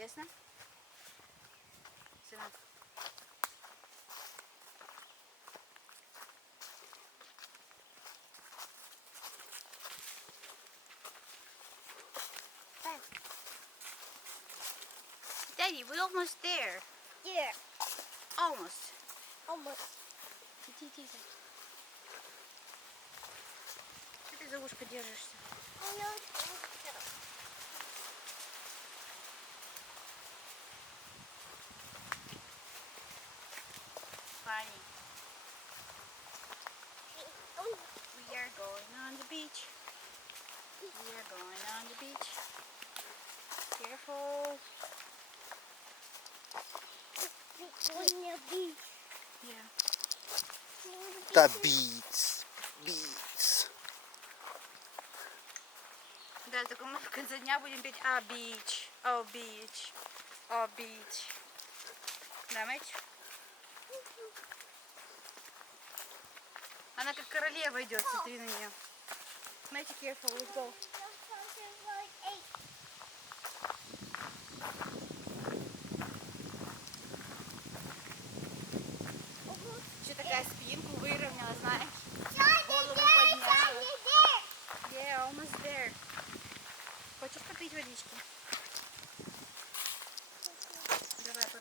Интересно? Сынок. Daddy, we're almost there. Yeah. Almost. Almost. Тихо. Что ты за ушко держишься? Funny. We are going on the beach. We are going on the beach. Careful. On the beach. Yeah. The beats. Beats. Да, только мы в конце дня будем петь «А, бич, о, бич, о, бич». Да, мать? Она как королева идет, смотри на нее. Мэтти, careful, let's go.